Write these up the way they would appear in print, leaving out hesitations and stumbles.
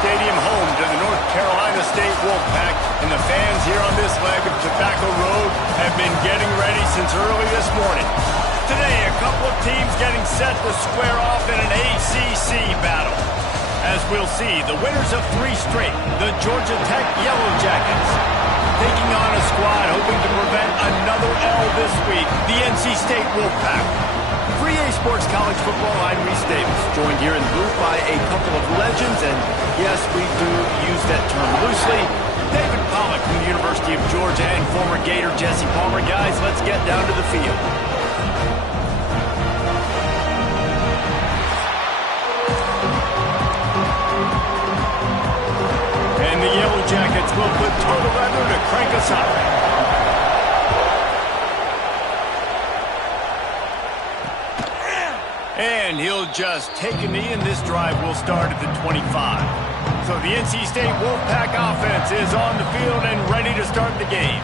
Stadium, home to the North Carolina State Wolfpack, and the fans here on this leg of Tobacco Road have been getting ready since early this morning. Today, a couple of teams getting set to square off in an ACC battle. As we'll see, the winners of 3 straight, the Georgia Tech Yellow Jackets, taking on a squad hoping to prevent another L this week, the NC State Wolfpack. 3A Sports College Football, I'm Reese Davis, joined here in the booth by a couple of legends, and yes, we do use that term loosely. David Pollack from the University of Georgia and former Gator Jesse Palmer. Guys, let's get down to the field. And the Yellow Jackets will put total leather to crank us up. And he'll just take a knee, and this drive will start at the 25. So the NC State Wolfpack offense is on the field and ready to start the game.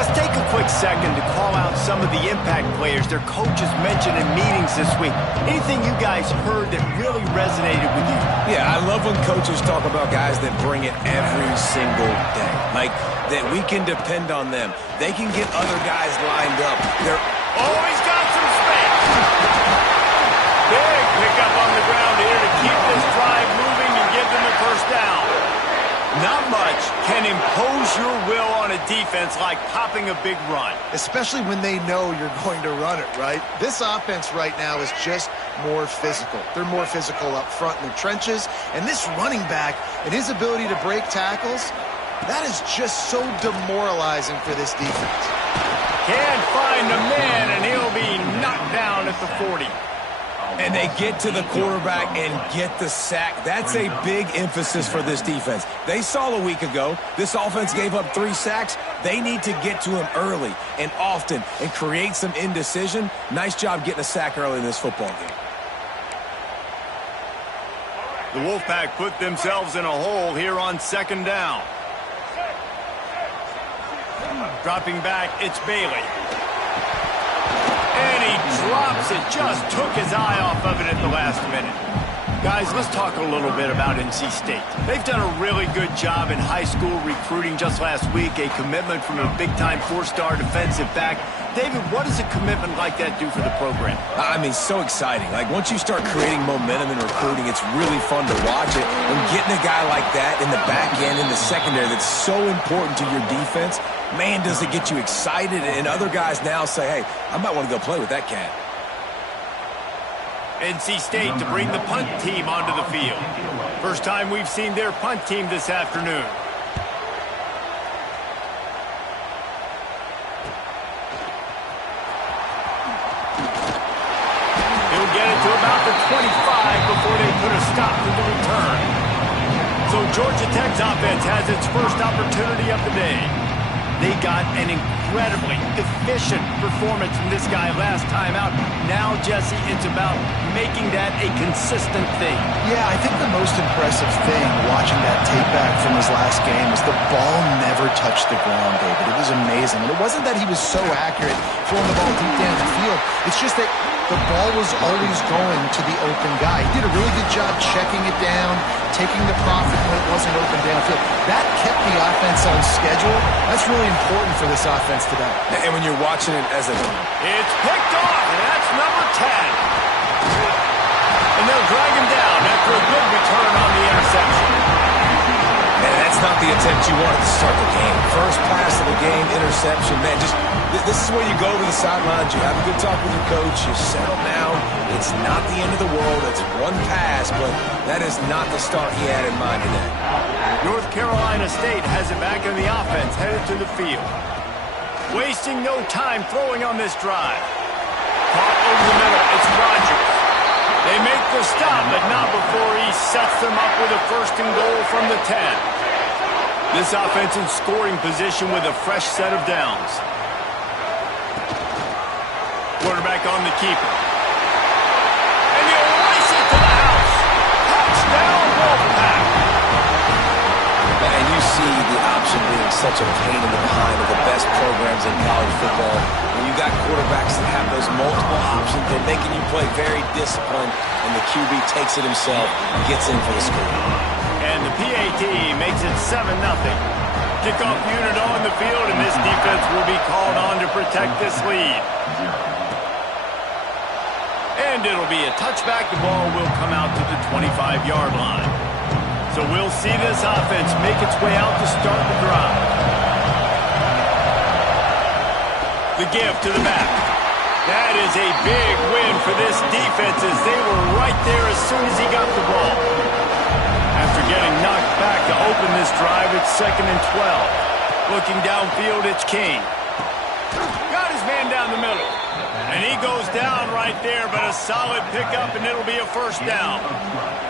Let's take a quick second to call out some of the impact players their coaches mentioned in meetings this week. Anything you guys heard that really resonated with you? Yeah, I love when coaches talk about guys that bring it every single day. Like, that we can depend on them. They can get other guys lined up. They're always got some space. Big pickup on the ground here to keep this drive moving and give them a first down. Not much can impose your will on a defense like popping a big run. Especially when they know you're going to run it, right? This offense right now is just more physical. They're more physical up front in the trenches. And this running back and his ability to break tackles, that is just so demoralizing for this defense. Can't find a man, and he'll be knocked down at the 40. And they get to the quarterback and get the sack. That's a big emphasis for this defense. They saw a week ago, this offense gave up 3 sacks. They need to get to him early and often and create some indecision. Nice job getting a sack early in this football game. The Wolfpack put themselves in a hole here on 2nd down. Dropping back, it's Bailey. And he drops it, just took his eye off of it at the last minute. Guys, let's talk a little bit about NC State. They've done a really good job in high school recruiting. Just last week, a commitment from a big-time 4-star defensive back. David, what does a commitment like that do for the program? I mean, so exciting. Like, once you start creating momentum in recruiting, it's really fun to watch it. And getting a guy like that in the back end, in the secondary, that's so important to your defense, man, does it get you excited. And other guys now say, hey, I might want to go play with that cat. NC State to bring the punt team onto the field. First time we've seen their punt team this afternoon. He'll get it to about the 25 before they put a stop to the return. So Georgia Tech's offense has its first opportunity of the day. They got an incredibly efficient performance from this guy last time out. Now, Jesse, it's about making that a consistent thing. Yeah, I think the most impressive thing watching that tape back from his last game is the ball never touched the ground, David. It was amazing. And it wasn't that he was so accurate throwing the ball deep down the field. It's just that the ball was always going to the open guy. He did a really good job checking it down, taking the profit when it wasn't open downfield. That kept the offense on schedule. That's really important for this offense today. And when you're watching it as a... It's picked off, and that's number 10. And they'll drag him down after a good return on the interception. Man, that's not the attempt you wanted to start the game. First pass of the game, interception. Man, just this is where you go to the sidelines. You have a good talk with your coach. You settle down. It's not the end of the world. It's one pass, but that is not the start he had in mind today. North Carolina State has it back in the offense, headed to the field. Wasting no time throwing on this drive. Caught over the middle. It's Rogers. They make the stop, but not before he sets them up with a 1st and goal from the 10. This offense in scoring position with a fresh set of downs. Quarterback on the keeper. And he'll race it to the house. Touchdown, Wolfpack. And you see the option being such a pain in the behind of the best programs in college football. When you got quarterbacks that have those multiple options, they're making you play very disciplined, and the QB takes it himself and gets in for the score. And the PAT makes it 7-0. Kickoff unit on the field, and this defense will be called on to protect this lead. And it'll be a touchback. The ball will come out to the 25-yard line. So we'll see this offense make its way out to start the drive. The give to the back. That is a big win for this defense as they were right there as soon as he got the ball. After getting knocked back to open this drive, it's 2nd and 12. Looking downfield, it's King. Got his man down the middle. And he goes down right there, but a solid pickup, and it'll be a first down.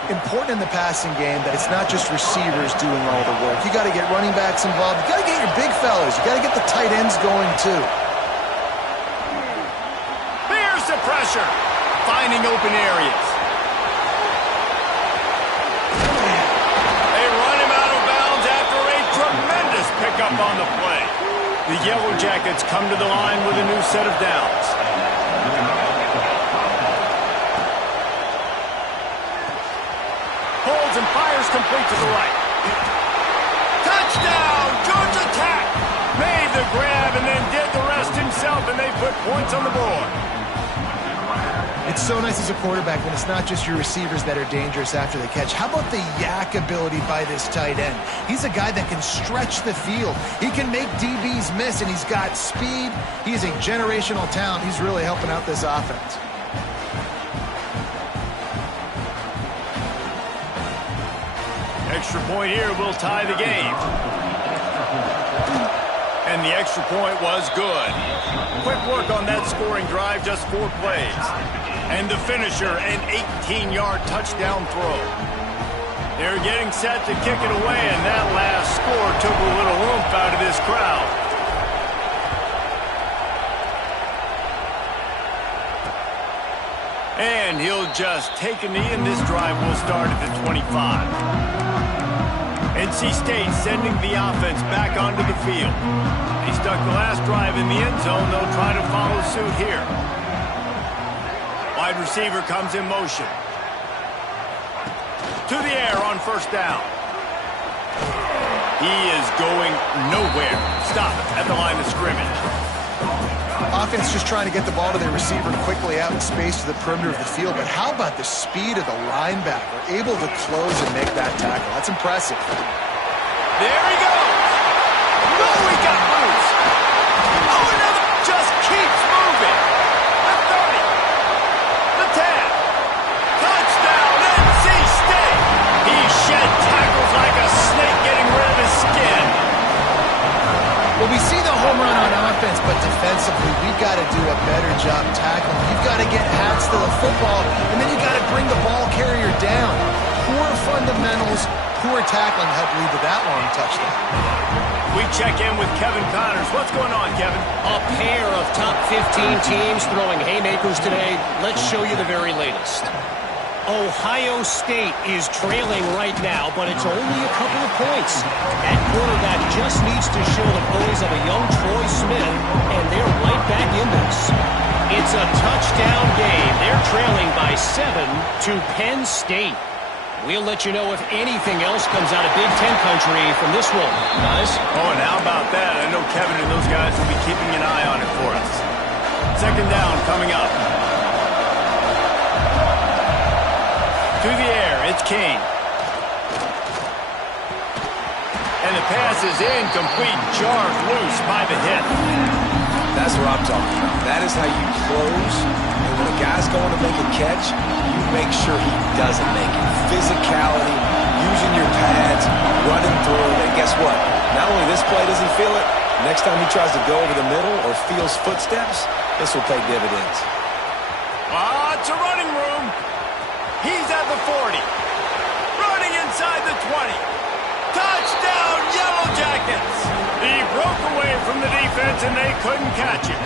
Important in the passing game that it's not just receivers doing all the work. You got to get running backs involved. You got to get your big fellas. You got to get the tight ends going, too. There's the pressure. Finding open areas. They run him out of bounds after a tremendous pickup on the play. The Yellow Jackets come to the line with a new set of downs. Holds and fires complete to the right. Touchdown! Georgia Tech made the grab and then did the rest himself, and they put points on the board. It's so nice as a quarterback when it's not just your receivers that are dangerous after the catch. How about the yak ability by this tight end? He's a guy that can stretch the field. He can make DBs miss, and he's got speed. He's a generational talent. He's really helping out this offense. Extra point here will tie the game. And the extra point was good. Quick work on that scoring drive, just 4 plays. And the finisher, an 18-yard touchdown throw. They're getting set to kick it away, and that last score took a little oomph out of this crowd. And he'll just take a knee, and this drive will start at the 25. NC State sending the offense back onto the field. They stuck the last drive in the end zone. They'll try to follow suit here. Wide receiver comes in motion. To the air on first down. He is going nowhere. Stop at the line of scrimmage. Offense just trying to get the ball to their receiver quickly out in space to the perimeter of the field. But how about the speed of the linebacker? Able to close and make that tackle. That's impressive. There he goes. No, he got loose. Oh, another just keeps moving. The 30. The 10. Touchdown, NC State. He shed tackles like a snake getting rid of his skin. Well, we see the home run on offense, but defensively, we've got to do a better job tackling. You've got to get hats to the football, and then you got to bring the ball carrier down. Poor fundamentals, poor tackling helped lead to that long touchdown. We check in with Kevin Connors. What's going on, Kevin? A pair of top 15 teams throwing haymakers today. Let's show you the very latest. Ohio State is trailing right now, but it's only a couple of points. That quarterback just needs to show the poise of a young Troy Smith, and they're right back in this. It's a touchdown game. They're trailing by 7 to Penn State. We'll let you know if anything else comes out of Big Ten country from this one. Guys? Oh, and how about that? I know Kevin and those guys will be keeping an eye on it for us. Second down coming up. To the air, it's King. And the pass is incomplete, jarred loose by the hit. That's what I'm talking about. That is how you close. And when a guy's going to make a catch, you make sure he doesn't make it. Physicality, using your pads, running through, and guess what? Not only this play does he feel it, next time he tries to go over the middle or feels footsteps, this will pay dividends. It's a running room. He's at the 40. Running inside the 20. Touchdown, Yellow Jackets. He broke away from the defense, and they couldn't catch him.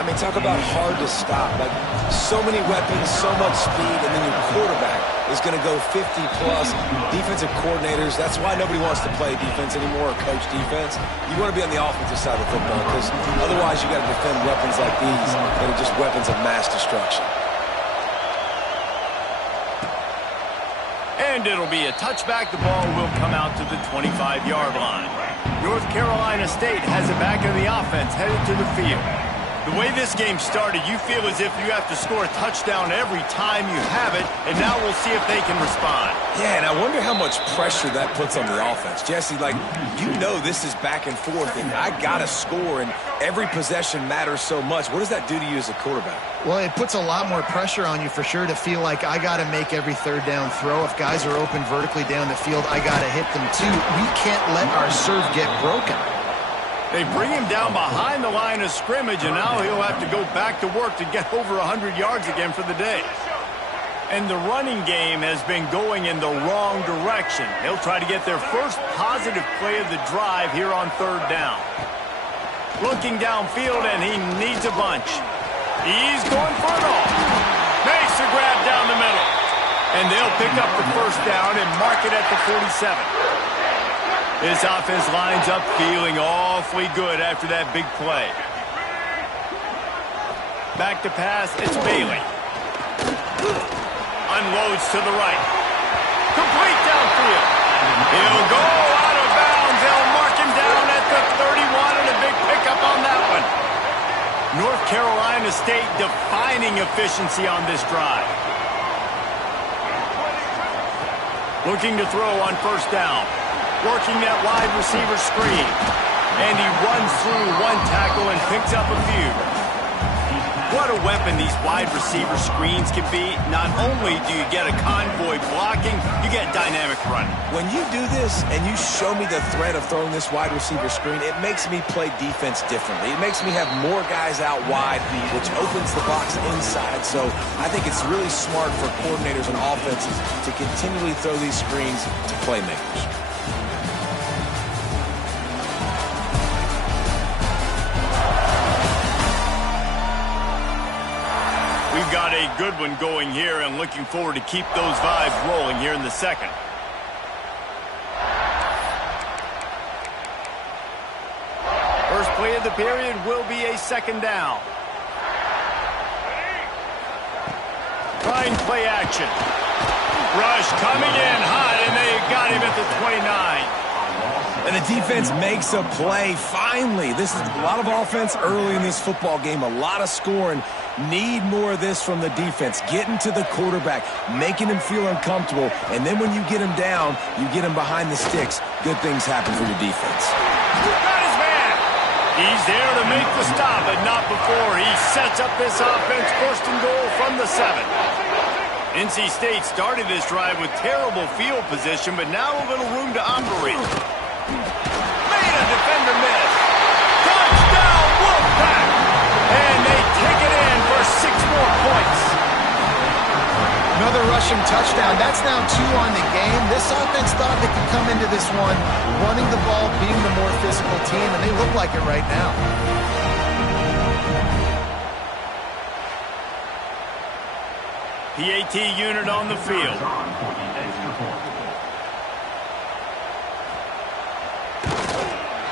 I mean, talk about hard to stop. Like, so many weapons, so much speed, and then your quarterback is going to go 50-plus. Defensive coordinators, that's why nobody wants to play defense anymore or coach defense. You want to be on the offensive side of football because otherwise you got to defend weapons like these that are just weapons of mass destruction. And it'll be a touchback. The ball will come out to the 25-yard line. North Carolina State has it back in the offense, headed to the field. The way this game started, you feel as if you have to score a touchdown every time you have it, and now we'll see if they can respond. Yeah, and I wonder how much pressure that puts on the offense. Jesse, like, you know this is back and forth, and I got to score, and every possession matters so much. What does that do to you as a quarterback? Well, it puts a lot more pressure on you for sure to feel like I got to make every third down throw. If guys are open vertically down the field, I got to hit them too. We can't let our serve get broken. They bring him down behind the line of scrimmage, and now he'll have to go back to work to get over 100 yards again for the day. And the running game has been going in the wrong direction. They'll try to get their first positive play of the drive here on third down. Looking downfield, and he needs a bunch. He's going for it all. Makes a grab down the middle. And they'll pick up the first down and mark it at the 47. This offense lines up feeling awfully good after that big play. Back to pass, it's Bailey. Unloads to the right. Complete downfield. He'll go out of bounds. They'll mark him down at the 31, and a big pickup on that one. North Carolina State defining efficiency on this drive. Looking to throw on first down. Working that wide receiver screen. And he runs through one tackle and picks up a few. What a weapon these wide receiver screens can be. Not only do you get a convoy blocking, you get dynamic running. When you do this and you show me the threat of throwing this wide receiver screen, it makes me play defense differently. It makes me have more guys out wide, which opens the box inside. So I think it's really smart for coordinators and offenses to continually throw these screens to playmakers. We've got a good one going here, and looking forward to keep those vibes rolling here in the second. First play of the period will be a second down. Trying play action. Rush coming in hot, and they got him at the 29. And the defense makes a play, finally. This is a lot of offense early in this football game, a lot of scoring. Need more of this from the defense. Getting to the quarterback, making him feel uncomfortable, and then when you get him down, you get him behind the sticks. Good things happen for your defense. Got his man. He's there to make the stop, but not before. He sets up this offense first and goal from the 7. NC State started this drive with terrible field position, but now a little room to operate. Made a defender miss. Touchdown, Wolfpack! And they take it in for 6 more points. Another rushing touchdown. That's now 2 on the game. This offense thought they could come into this one running the ball, being the more physical team, and they look like it right now. PAT unit on the field.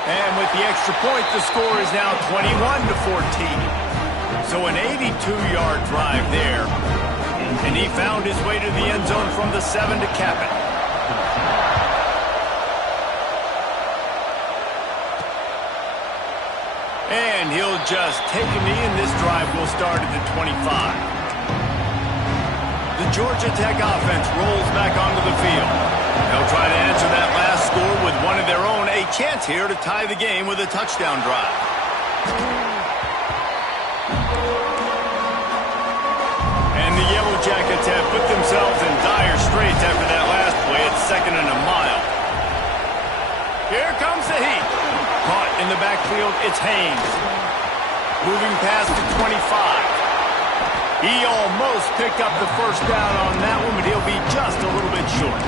And with the extra point, the score is now 21-14. So an 82-yard drive there. And he found his way to the end zone from the 7 to cap it. And he'll just take a knee, and this drive will start at the 25. The Georgia Tech offense rolls back onto the field. They'll try to answer that last score with one of their own. A chance here to tie the game with a touchdown drive. And the Yellow Jackets have put themselves in dire straits after that last play at 2nd and a mile. Here comes the heat. Caught in the backfield, it's Haynes. Moving past the 25. He almost picked up the first down on that one, but he'll be just a little bit short.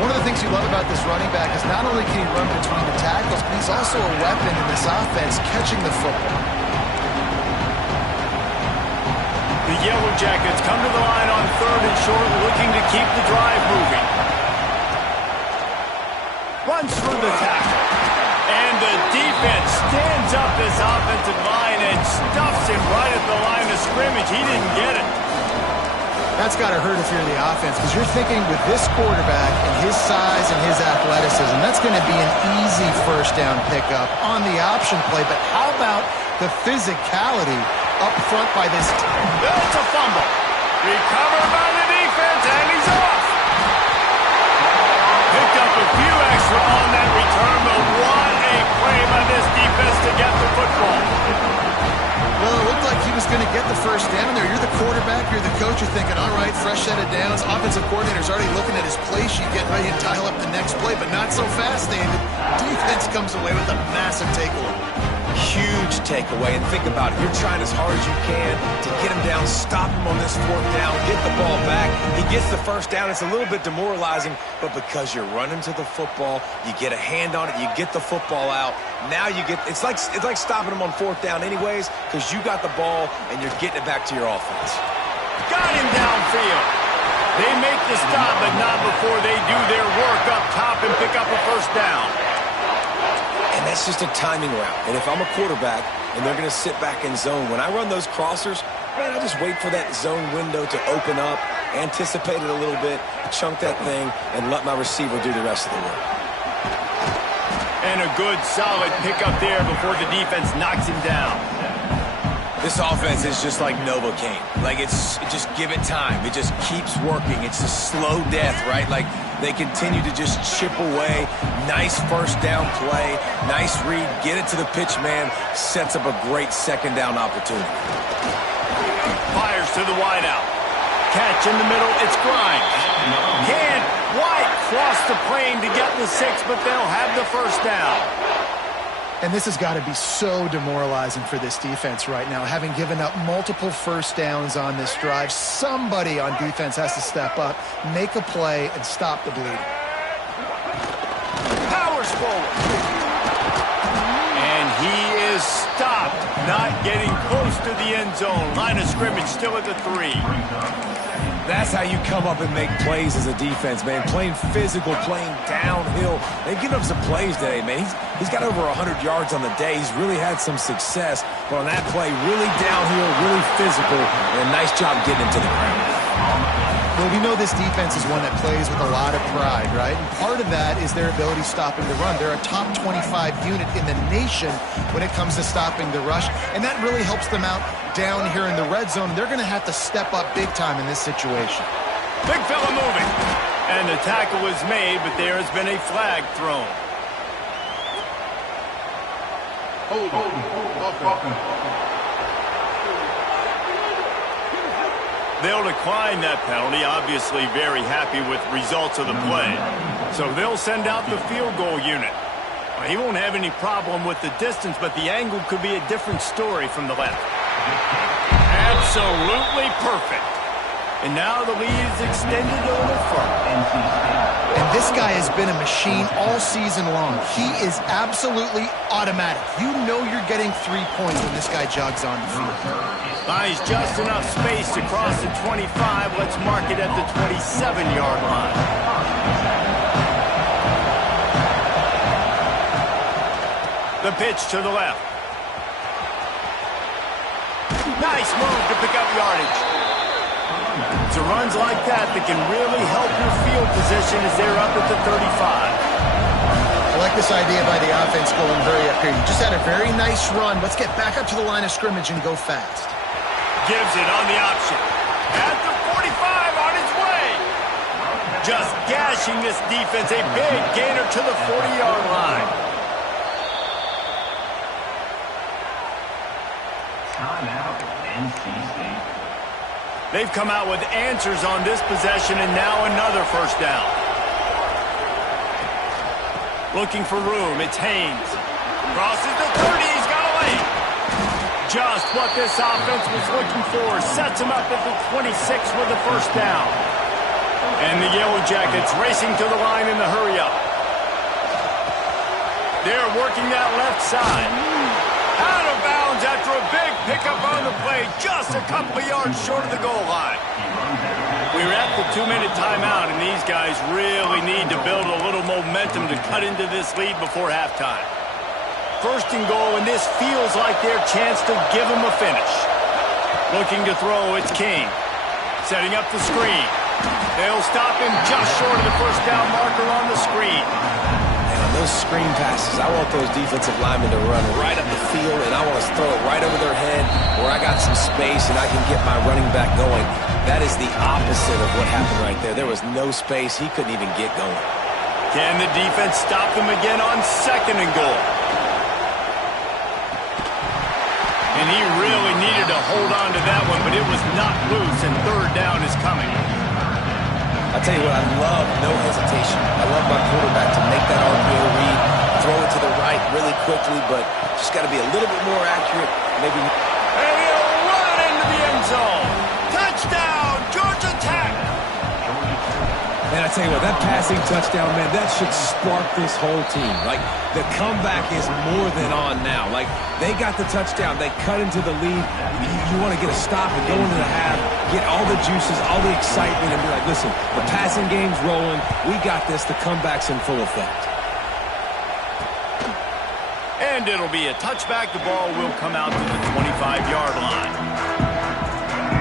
One of the things you love about this running back is not only can he run between the tackles, but he's also a weapon in this offense catching the football. The Yellow Jackets come to the line on 3rd and short, looking to keep the drive moving. Runs through the tackle. And the defense stands up this offensive line and stuffs him right at the line of scrimmage. He didn't get it. That's got to hurt if you're the offense, because you're thinking with this quarterback and his size and his athleticism, that's going to be an easy first down pickup on the option play. But how about the physicality up front by this team? It's a fumble. Recovered by the defense, and he's off. Picked up a few extra on that return, but what a play by this defense to get the football. Well, it looked like he was going to get the first down there. You're the quarterback, you're the coach, you're thinking, all right, fresh set of downs. Offensive coordinator's already looking at his play sheet, getting ready to dial up the next play, but not so fast, David. Defense comes away with a massive takeaway. Huge takeaway, and think about it. You're trying as hard as you can to get him down, stop him on this fourth down, get the ball back. He gets the first down. It's a little bit demoralizing, but because you're running to the football, you get a hand on it, you get the football out. Now you get, it's like stopping him on fourth down anyways, because you got the ball and you're getting it back to your offense. Got him downfield. They make the stop, but not before they do their work up top and pick up a first down. And that's just a timing route. And if I'm a quarterback and they're going to sit back in zone, when I run those crossers, man, I just wait for that zone window to open up, anticipate it a little bit, chunk that thing, and let my receiver do the rest of the work. And a good, solid pickup there before the defense knocks him down. This offense is just like Novocaine. Like, it's just give it time. It just keeps working. It's a slow death, right? Like, they continue to just chip away. Nice first down play. Nice read. Get it to the pitch man. Sets up a great second down opportunity. Fires to the wideout. Catch in the middle. It's Grimes. Can White cross the plane to get the 6, but they'll have the first down. And this has got to be so demoralizing for this defense right now. Having given up multiple first downs on this drive, somebody on defense has to step up, make a play, and stop the bleeding. Powers forward. And he is stopped, not getting close to the end zone. Line of scrimmage still at the 3. That's how you come up and make plays as a defense, man. Playing physical, playing downhill. They've given up some plays today, man. He's got over 100 yards on the day. He's really had some success. But on that play, really downhill, really physical, and a nice job getting him to the ground. Well, we know this defense is one that plays with a lot of pride, right? And part of that is their ability stopping the run. They're a top 25 unit in the nation when it comes to stopping the rush, and that really helps them out down here in the red zone. They're going to have to step up big time in this situation. Big fella moving. And the tackle was made, but there has been a flag thrown. They'll decline that penalty, obviously very happy with results of the play. So they'll send out the field goal unit. Well, he won't have any problem with the distance, but the angle could be a different story from the left. Absolutely perfect. And now the lead is extended a little further. And this guy has been a machine all season long. He is absolutely automatic. You know you're getting 3 points when this guy jogs on the field. Buys just enough space to cross the 25. Let's mark it at the 27-yard line. The pitch to the left. Nice move to pick up yardage. It's runs like that can really help your field position as they're up at the 35. I like this idea by the offense going very up here. You just had a very nice run. Let's get back up to the line of scrimmage and go fast. Gives it on the option. At the 45 on his way. Just gashing this defense. A big gainer to the 40-yard line. Timeout, NC State. They've come out with answers on this possession, and now another first down. Looking for room. It's Haynes. Crosses the 30. He's got a lane. Just what this offense was looking for. Sets him up at the 26 with the first down. And the Yellow Jackets racing to the line in the hurry-up. They're working that left side. Out of bounds after a big pickup on the play, just a couple of yards short of the goal line. We're at the 2-minute timeout, and these guys really need to build a little momentum to cut into this lead before halftime. First and goal, and this feels like their chance to give them a finish. Looking to throw, it's King. Setting up the screen. They'll stop him just short of the first down marker on the screen. And on those screen passes, I want those defensive linemen to run right up the field, and I want to throw it right over their head where I got some space and I can get my running back going. That is the opposite of what happened right there. There was no space. He couldn't even get going. Can the defense stop them again on 2nd and goal? And he really needed to hold on to that one, but it was not loose, and 3rd down is coming. I'll tell you what, I love no hesitation. I love my quarterback to make that RPO read, throw it to the right really quickly, but just got to be a little bit more accurate. Maybe. And he'll run it into the end zone. Touchdown, Georgia Tech. And I tell you what, that passing touchdown, man, that should spark this whole team. Like, the comeback is more than on now. Like, they got the touchdown. They cut into the lead. You want to get a stop and go into the half, get all the juices, all the excitement, and be like, listen, the passing game's rolling. We got this. The comeback's in full effect. And it'll be a touchback. The ball will come out to the 25-yard line.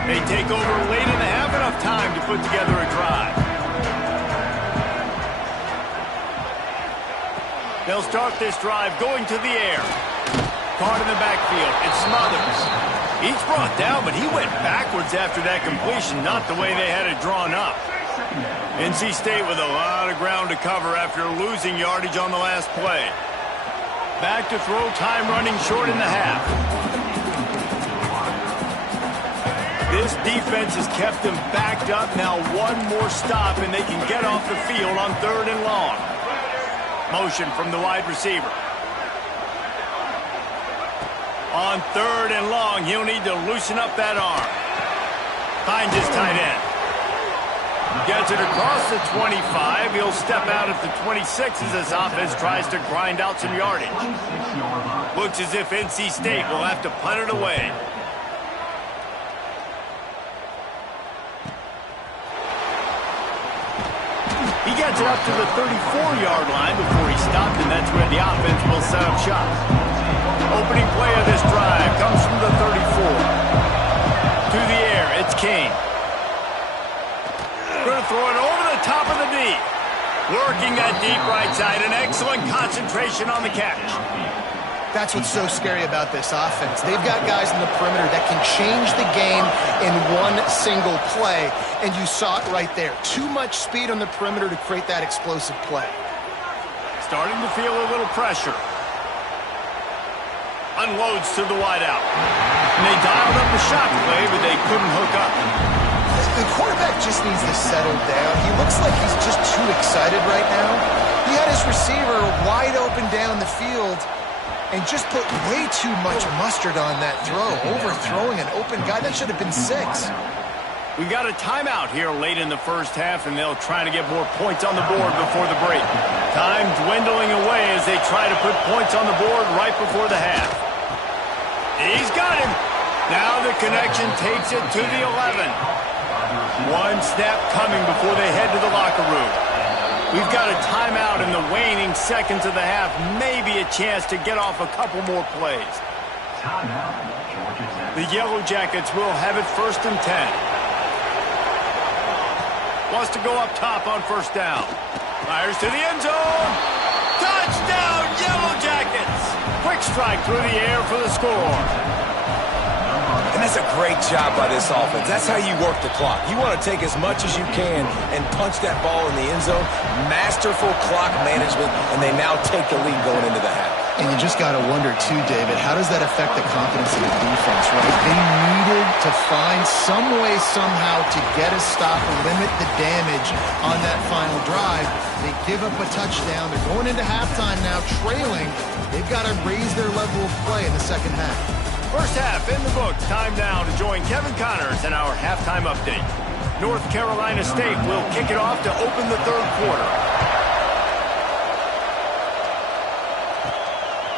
They take over late in the half, enough time to put together a drive. They'll start this drive going to the air. Caught in the backfield. It's Smothers. He's brought down, but he went backwards after that completion, not the way they had it drawn up. NC State with a lot of ground to cover after losing yardage on the last play. Back to throw, time running short in the half. This defense has kept them backed up. Now one more stop, and they can get off the field on 3rd and long. Motion from the wide receiver. On 3rd and long, he'll need to loosen up that arm. Finds his tight end. Gets it across the 25. He'll step out at the 26 as this offense tries to grind out some yardage. Looks as if NC State will have to punt it away. He gets it up to the 34-yard line before he stopped, and that's where the offense will set up shop. Opening play of this drive comes from the 34. To the air, it's Kane. Going to throw it over the top of the D. Working that deep right side, an excellent concentration on the catch. That's what's so scary about this offense. They've got guys in the perimeter that can change the game in one single play, and you saw it right there. Too much speed on the perimeter to create that explosive play. Starting to feel a little pressure. Unloads to the wideout. And they dialed up the shot play, but they couldn't hook up. The quarterback just needs to settle down. He looks like he's just too excited right now. He had his receiver wide open down the field and just put way too much mustard on that throw, overthrowing an open guy. That should have been 6. We've got a timeout here late in the first half, and they'll try to get more points on the board before the break. Time dwindling away as they try to put points on the board right before the half. He's got him. Now the connection takes it to the 11. One snap coming before they head to the locker room. We've got a timeout in the waning seconds of the half. Maybe a chance to get off a couple more plays. The Yellow Jackets will have it 1st and 10. Wants to go up top on 1st down. Fires to the end zone. Touchdown, Yellow Jackets! Quick strike through the air for the score. And that's a great job by this offense. That's how you work the clock. You want to take as much as you can and punch that ball in the end zone. Masterful clock management, and they now take the lead going into the half. And you just got to wonder, too, David, how does that affect the confidence of the defense, right? They needed to find some way, somehow, to get a stop or limit the damage on that final drive. They give up a touchdown. They're going into halftime now, trailing. They've got to raise their level of play in the second half. First half in the books. Time now to join Kevin Connors in our halftime update. North Carolina State will kick it off to open the 3rd quarter.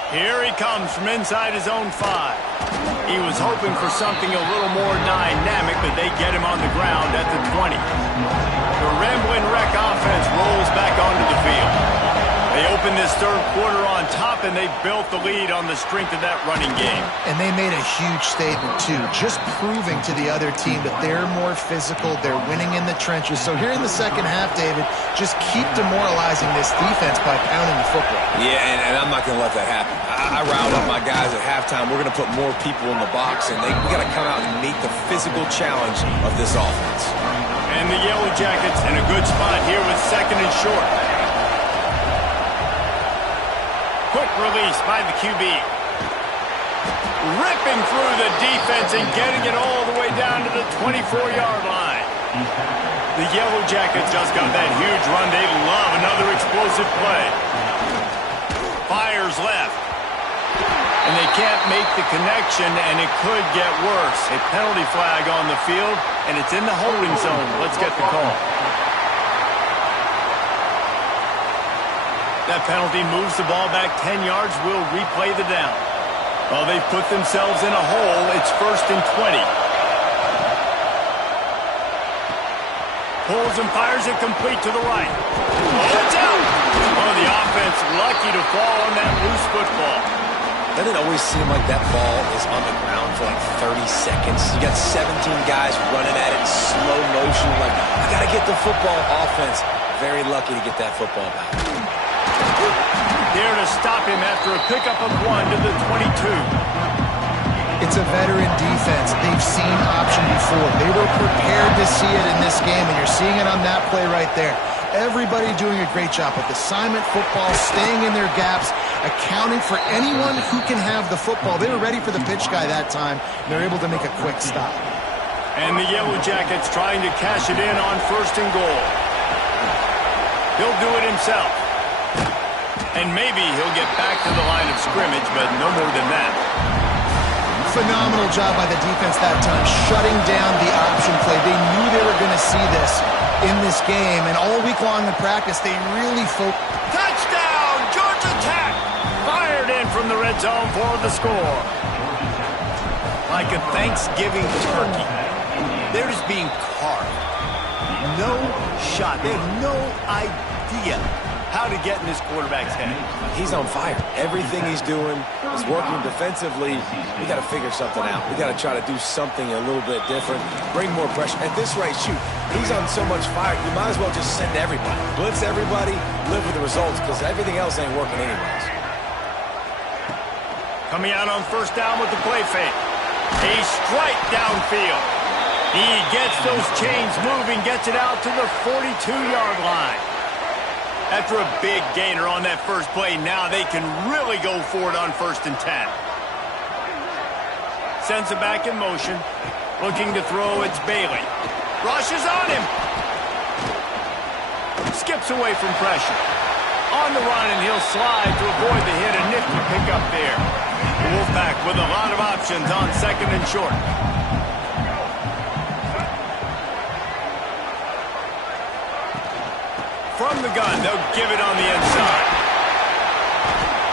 Here he comes from inside his own 5. He was hoping for something a little more dynamic, but they get him on the ground at the 20. The Ramblin' Wreck offense rolls back onto the field. They open opened this third quarter on top, and they built the lead on the strength of that running game. And they made a huge statement, too, just proving to the other team that they're more physical, they're winning in the trenches. So here in the second half, David, just keep demoralizing this defense by pounding the football. Yeah, and I'm not going to let that happen. I riled up my guys at halftime. We're going to put more people in the box, and we got to come out and meet the physical challenge of this offense. And the Yellow Jackets in a good spot here with second and short. Quick release by the QB. Ripping through the defense and getting it all the way down to the 24-yard line. The Yellow Jackets just got that huge run. They love another explosive play. Fires left. And they can't make the connection, and it could get worse. A penalty flag on the field, and it's in the holding zone. Let's get the call. That penalty moves the ball back 10 yards. We'll replay the down. Well, they've put themselves in a hole. It's 1st and 20. Pulls and fires it complete to the right. Oh, it's out! Oh, the offense lucky to fall on that loose football. Doesn't it always seem like that ball is on the ground for like 30 seconds? You got 17 guys running at it in slow motion. Like, I got to get the football. Offense, very lucky to get that football back. There to stop him after a pickup of 1 to the 22. It's a veteran defense. They've seen option before. They were prepared to see it in this game, and you're seeing it on that play right there. Everybody doing a great job with assignment football, staying in their gaps, accounting for anyone who can have the football. They were ready for the pitch guy that time, and they're able to make a quick stop. And the Yellow Jackets trying to cash it in on 1st and goal. He'll do it himself. And maybe he'll get back to the line of scrimmage, but no more than that. Phenomenal job by the defense that time, shutting down the option play. They knew they were going to see this in this game, and all week long in practice, they really focused. Touchdown, Georgia Tech! Fired in from the red zone for the score. Like a Thanksgiving turkey, they're just being carved. No shot. They have no idea how to get in this quarterback's head. He's on fire. Everything he's doing is working defensively. We got to figure something out. We got to try to do something a little bit different, bring more pressure. At this rate, shoot, he's on so much fire, you might as well just send everybody. Blitz everybody, live with the results, because everything else ain't working anyways. Coming out on 1st down with the play fake. A strike downfield. He gets those chains moving, gets it out to the 42-yard line. After a big gainer on that first play, now they can really go for it on 1st and 10. Sends it back in motion. Looking to throw, it's Bailey. Rushes on him. Skips away from pressure. On the run, and he'll slide to avoid the hit. A nifty pickup there. The Wolfpack with a lot of options on 2nd and short. From the gun, they'll give it on the inside.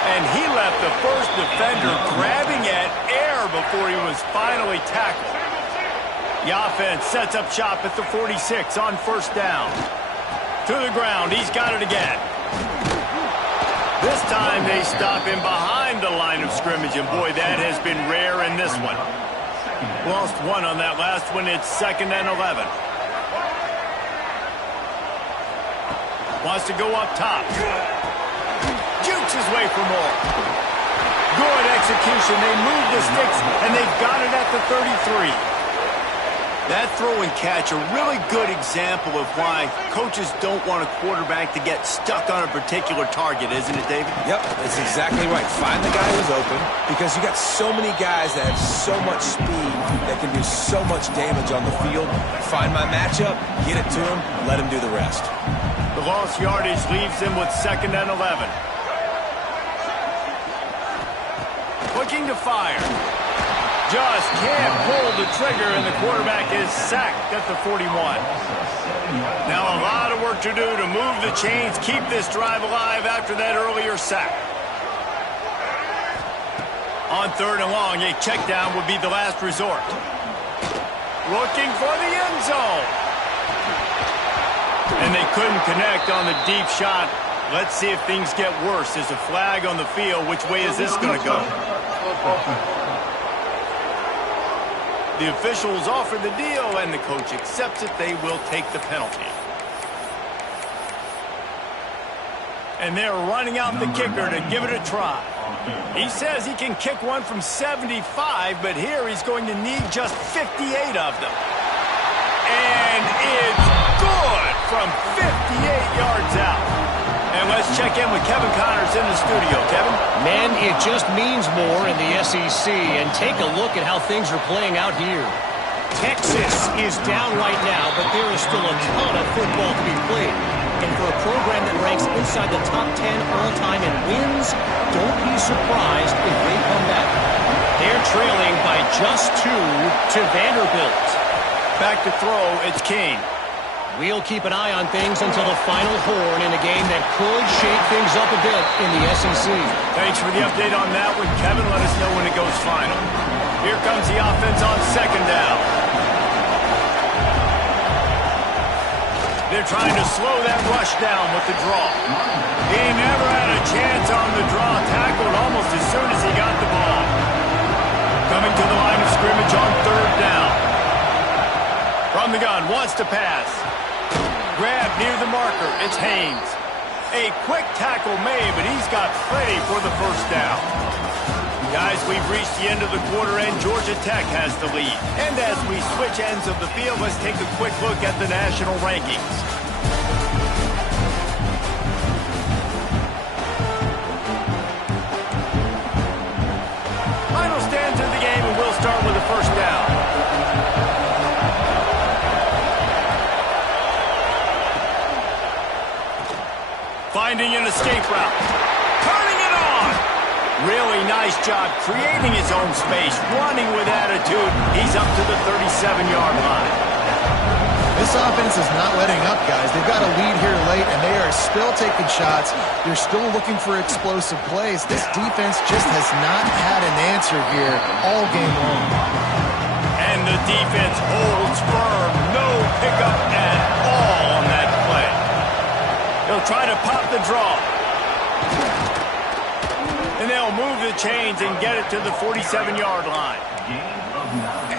And he left the first defender grabbing at air before he was finally tackled. The offense sets up shop at the 46 on 1st down. To the ground, he's got it again. This time they stop him behind the line of scrimmage, and boy, that has been rare in this one. Lost 1 on that last one. It's 2nd and 11. Wants to go up top. Jukes his way for more. Good execution. They move the sticks, and they've got it at the 33. That throw and catch, a really good example of why coaches don't want a quarterback to get stuck on a particular target, isn't it, David? Yep, that's exactly right. Find the guy who's open, because you got so many guys that have so much speed that can do so much damage on the field. Find my matchup, get it to him, let him do the rest. The lost yardage leaves them with 2nd and 11. Looking to fire. Just can't pull the trigger, and the quarterback is sacked at the 41. Now a lot of work to do to move the chains, keep this drive alive after that earlier sack. On 3rd and long, a check down would be the last resort. Looking for the end zone. And they couldn't connect on the deep shot Let's see if things get worse. There's a flag on the field. Which way is this going to go? The officials offer the deal, and the coach accepts it. They will take the penalty. And they're running out the kicker to give it a try. He says he can kick one from 75, but here he's going to need just 58 of them. And it's good from 58 yards out. And let's check in with Kevin Connors in the studio. Kevin? Man, it just means more in the SEC. And take a look at how things are playing out here. Texas is down right now, but there is still a ton of football to be played. And for a program that ranks inside the top 10 all-time in wins, don't be surprised if they come back. They're trailing by just 2 to Vanderbilt. Back to throw, it's King. We'll keep an eye on things until the final horn in a game that could shake things up a bit in the SEC. Thanks for the update on that one, Kevin. Let us know when it goes final. Here comes the offense on second down. They're trying to slow that rush down with the draw. He never had a chance on the draw, tackled almost as soon as he got the ball. Coming to the line of scrimmage on third down. From the gun, wants to pass. Grab near the marker, it's Haynes. A quick tackle made, but he's got plenty for the first down. Guys, we've reached the end of the quarter, and Georgia Tech has the lead. And as we switch ends of the field, let's take a quick look at the national rankings. Final stands of the game, and we'll start with the first down. Finding an escape route. Turning it on. Really nice job creating his own space, running with attitude. He's up to the 37-yard line. This offense is not letting up, guys. They've got a lead here late, and they are still taking shots. They're still looking for explosive plays. This defense just has not had an answer here all game long. And the defense holds firm. No pickup at all on that play. They'll try to pop the draw. And they'll move the chains and get it to the 47-yard line.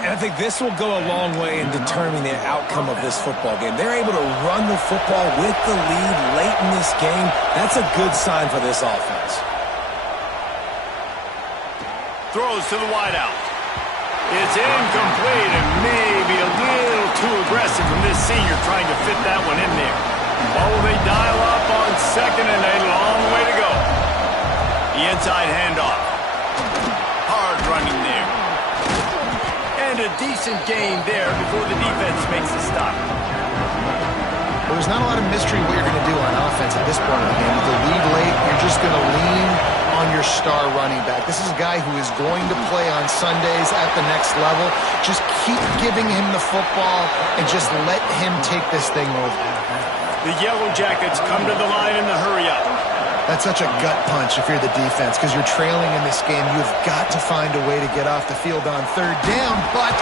And I think this will go a long way in determining the outcome of this football game. They're able to run the football with the lead late in this game. That's a good sign for this offense. Throws to the wideout. It's incomplete and maybe a little too aggressive from this senior trying to fit that one in there. Oh, they dial up on second and a long way to go. The inside handoff. Hard running there. And a decent gain there before the defense makes a stop. There's not a lot of mystery what you're going to do on offense at this point in the game. With the lead late, you're just going to lean on your star running back. This is a guy who is going to play on Sundays at the next level. Just keep giving him the football and just let him take this thing over. The Yellow Jackets come to the line in the hurry-up. That's such a gut punch if you're the defense, because you're trailing in this game. You've got to find a way to get off the field on third down, but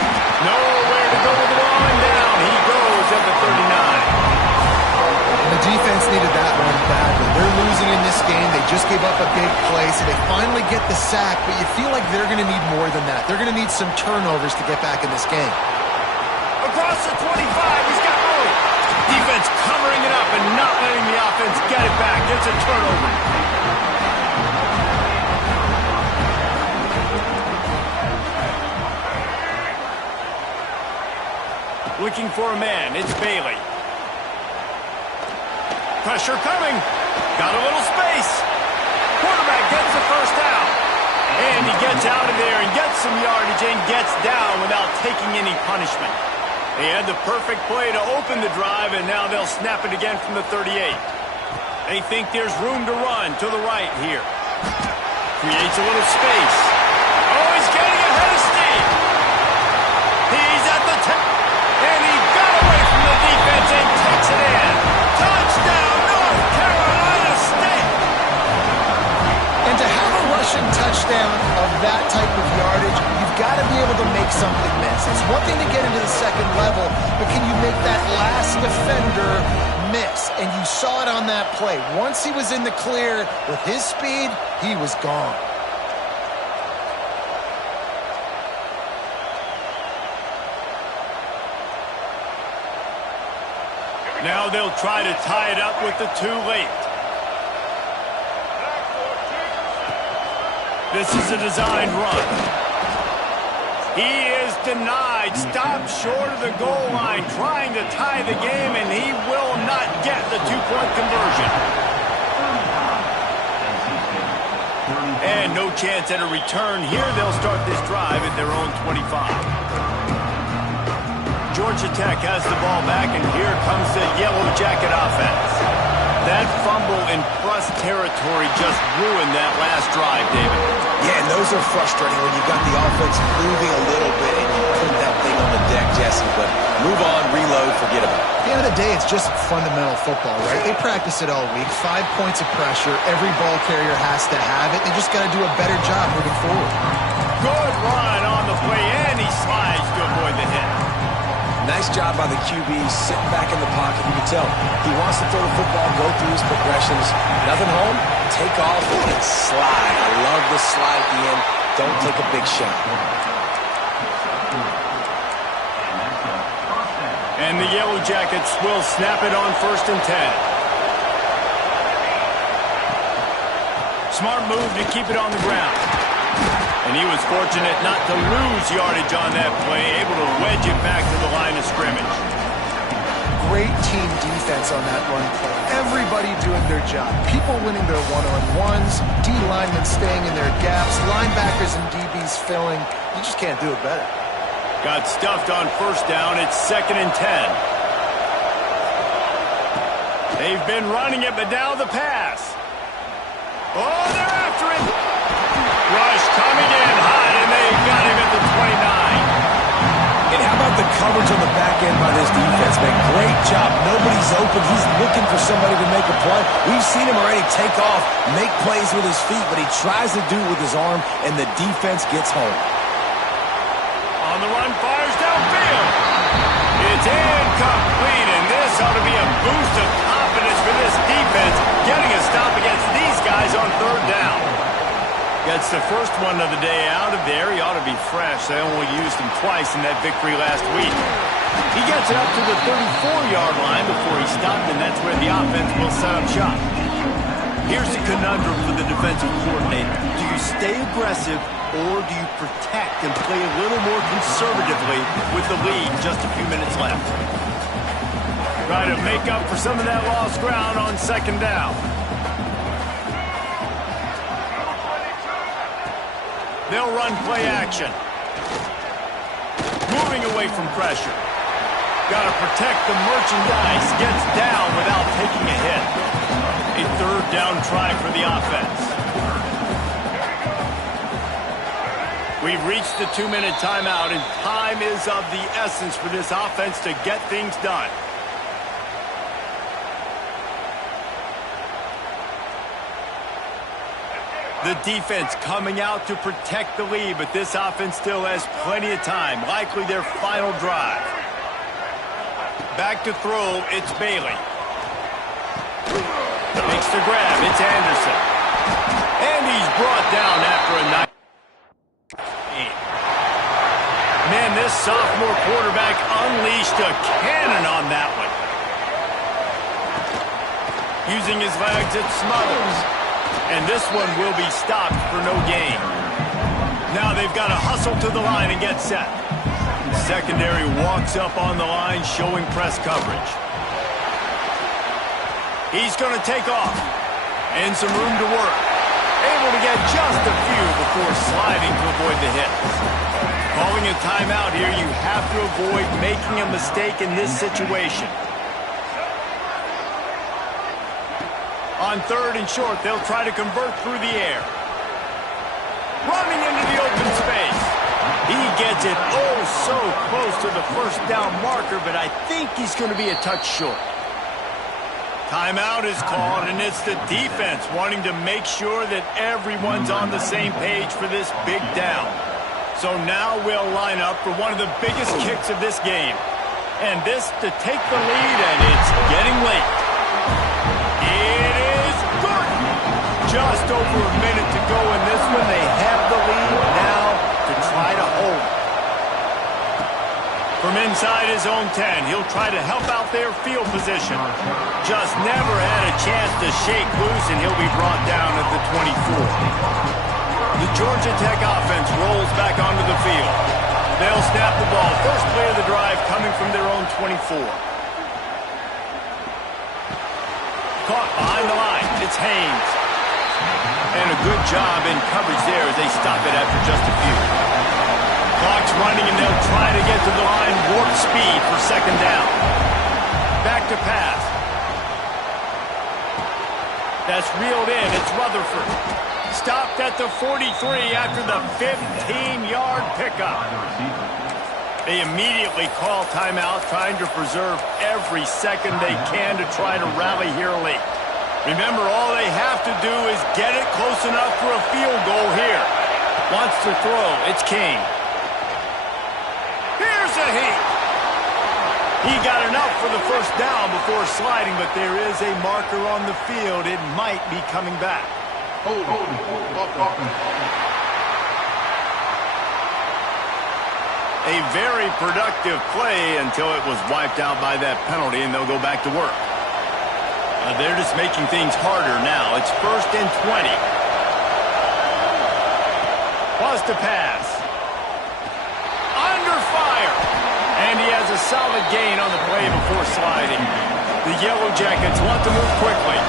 nowhere to go with the ball and down. He goes at the 39. And the defense needed that one badly. They're losing in this game. They just gave up a big play, so they finally get the sack, but you feel like they're going to need more than that. They're going to need some turnovers to get back in this game. Across the 25, he's got room. Defense covering it up and not letting the offense get it back. It's a turnover. Looking for a man. It's Bailey. Pressure coming. Got a little space. Quarterback gets the first down. And he gets out of there and gets some yardage and gets down without taking any punishment. They had the perfect play to open the drive, and now they'll snap it again from the 38. They think there's room to run to the right here. Creates a little space. Oh, he's getting ahead of steam. He's at the 10. And he got away from the defense and takes it in. Touchdown, North Carolina State. And to have a rushing touchdown of that type of yardage, you've got to be able to make something miss. It's one thing to get into the second level, but can you make that last defender miss, and you saw it on that play. Once he was in the clear with his speed, he was gone. Now they'll try to tie it up with the two late. This is a designed run. He is denied. Stopped short of the goal line, trying to tie the game, and he will not get the two-point conversion. And no chance at a return here. They'll start this drive at their own 25. Georgia Tech has the ball back, and here comes the Yellow Jacket offense. That fumble in plus territory just ruined that last drive, David. Yeah, and those are frustrating when you've got the offense moving a little bit and you put that thing on the deck, Jesse. But move on, reload, forget about it. At the end of the day, it's just fundamental football, right? They practice it all week. 5 points of pressure. Every ball carrier has to have it. They just got to do a better job moving forward. Good run on the play, and he slides to avoid the hit. Nice job by the QB, sitting back in the pocket. You can tell he wants to throw the football, go through his progressions. Nothing home, take off, and slide. I love the slide at the end. Don't take a big shot. And the Yellow Jackets will snap it on 1st and 10. Smart move to keep it on the ground. And he was fortunate not to lose yardage on that play, able to wedge it back to the line of scrimmage. Great team defense on that run play. Everybody doing their job. People winning their one-on-ones, D linemen staying in their gaps, linebackers and DBs filling. You just can't do it better. Got stuffed on 1st down. It's 2nd and 10. They've been running it, but now the pass. Oh, they're after it. Rush coming in hot, and they got him at the 29. And how about the coverage on the back end by this defense, man? Great job. Nobody's open. He's looking for somebody to make a play. We've seen him already take off, make plays with his feet, but he tries to do it with his arm, and the defense gets home. On the run, fires downfield. It's incomplete, and this ought to be a boost of confidence for this defense, getting a stop against these guys on 3rd down. Gets the first one of the day out of there. He ought to be fresh. They only used him twice in that victory last week. He gets it up to the 34-yard line before he stopped, and that's where the offense will set up shop. Here's the conundrum for the defensive coordinator. Do you stay aggressive, or do you protect and play a little more conservatively with the lead just a few minutes left? Try to make up for some of that lost ground on 2nd down. They'll run play action. Moving away from pressure. Got to protect the merchandise. Gets down without taking a hit. A 3rd down try for the offense. We've reached the 2-minute timeout, and time is of the essence for this offense to get things done. The defense coming out to protect the lead, but this offense still has plenty of time, likely their final drive. Back to throw, it's Bailey. Makes the grab, it's Anderson. And he's brought down after a nice game. Man, this sophomore quarterback unleashed a cannon on that one. Using his legs, it Smothers. And this one will be stopped for no gain. Now they've got to hustle to the line and get set. Secondary walks up on the line, showing press coverage. He's going to take off. And some room to work. Able to get just a few before sliding to avoid the hit. Calling a timeout here, you have to avoid making a mistake in this situation. On 3rd and short, they'll try to convert through the air. Running into the open space. He gets it so close to the 1st down marker, but I think he's going to be a touch short. Timeout is called, and it's the defense wanting to make sure that everyone's on the same page for this big down. So now we'll line up for one of the biggest kicks of this game. And this to take the lead, and it's getting late. just over a minute to go in this one. They have the lead now to try to hold it. From inside his own 10, he'll try to help out their field position. Just never had a chance to shake loose, and he'll be brought down at the 24. The Georgia Tech offense rolls back onto the field. They'll snap the ball. First play of the drive coming from their own 24. Caught behind the line. It's Haynes. And a good job in coverage there as they stop it after just a few. Clock's running, and they'll try to get to the line. Warp speed for second down. Back to pass. That's reeled in. It's Rutherford. Stopped at the 43 after the 15-yard pickup. They immediately call timeout, trying to preserve every second they can to try to rally here late. Remember, all they have to do is get it close enough for a field goal here. Wants to throw. It's King. Here's a heat. He got enough for the first down before sliding, but there is a marker on the field. It might be coming back. A very productive play until it was wiped out by that penalty, and they'll go back to work. They're just making things harder now. It's 1st and 20. Wants to pass. Under fire. And he has a solid gain on the play before sliding. The Yellow Jackets want to move quickly.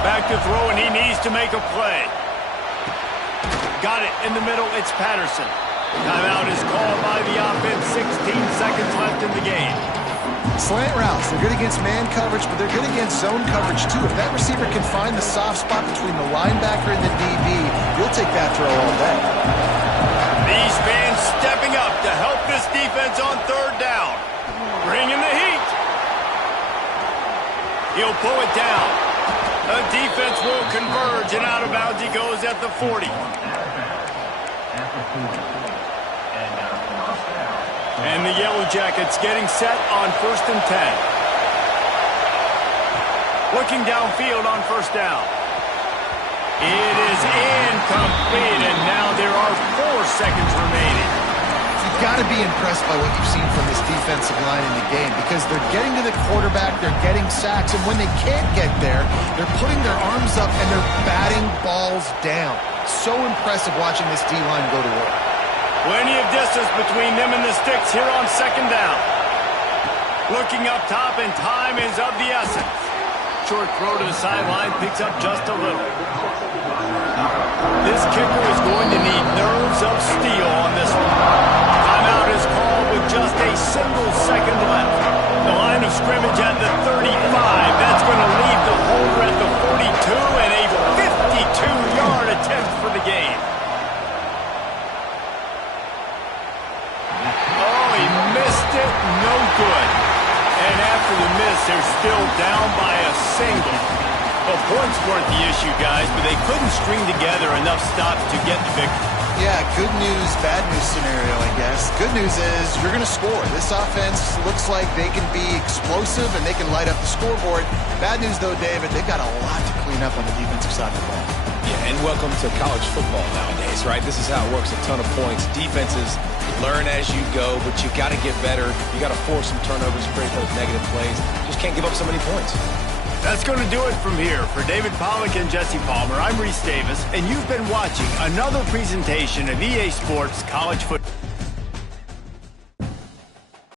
Back to throw, and he needs to make a play. Got it in the middle. It's Patterson. Timeout is called by the offense. 16 seconds left in the game. Slant routes. They're good against man coverage, but they're good against zone coverage, too. If that receiver can find the soft spot between the linebacker and the DB, you'll take that throw all day. These fans stepping up to help this defense on third down. Bringing the heat. He'll pull it down. The defense will converge, and out of bounds he goes at the 40. And the Yellow Jackets getting set on 1st and 10. Looking downfield on first down. It is incomplete, and now there are 4 seconds remaining. You've got to be impressed by what you've seen from this defensive line in the game, because they're getting to the quarterback, they're getting sacks, and when they can't get there, they're putting their arms up and they're batting balls down. So impressive watching this D-line go to work. Plenty of distance between them and the sticks here on second down. Looking up top, and time is of the essence. Short throw to the sideline, picks up just a little. This kicker is going to need nerves of steel on this one. Timeout is called with just a single second left. The line of scrimmage at the 35. That's going to leave the holder at the 42, and a 52-yard attempt for the game. Oh, he missed it. No good. And after the miss, they're still down by a single. Well, points weren't the issue, guys, but they couldn't string together enough stops to get the victory. Yeah, good news, bad news scenario, I guess. Good news is you're going to score. This offense looks like they can be explosive and they can light up the scoreboard. Bad news, though, David, they've got a lot to clean up on the defensive side of the ball. Yeah, and welcome to college football nowadays, right? This is how it works, a ton of points. Defenses learn as you go, but you got to get better. You got to force some turnovers, create those negative plays. Just can't give up so many points. That's going to do it from here. For David Pollack and Jesse Palmer, I'm Reese Davis, and you've been watching another presentation of EA Sports College Football.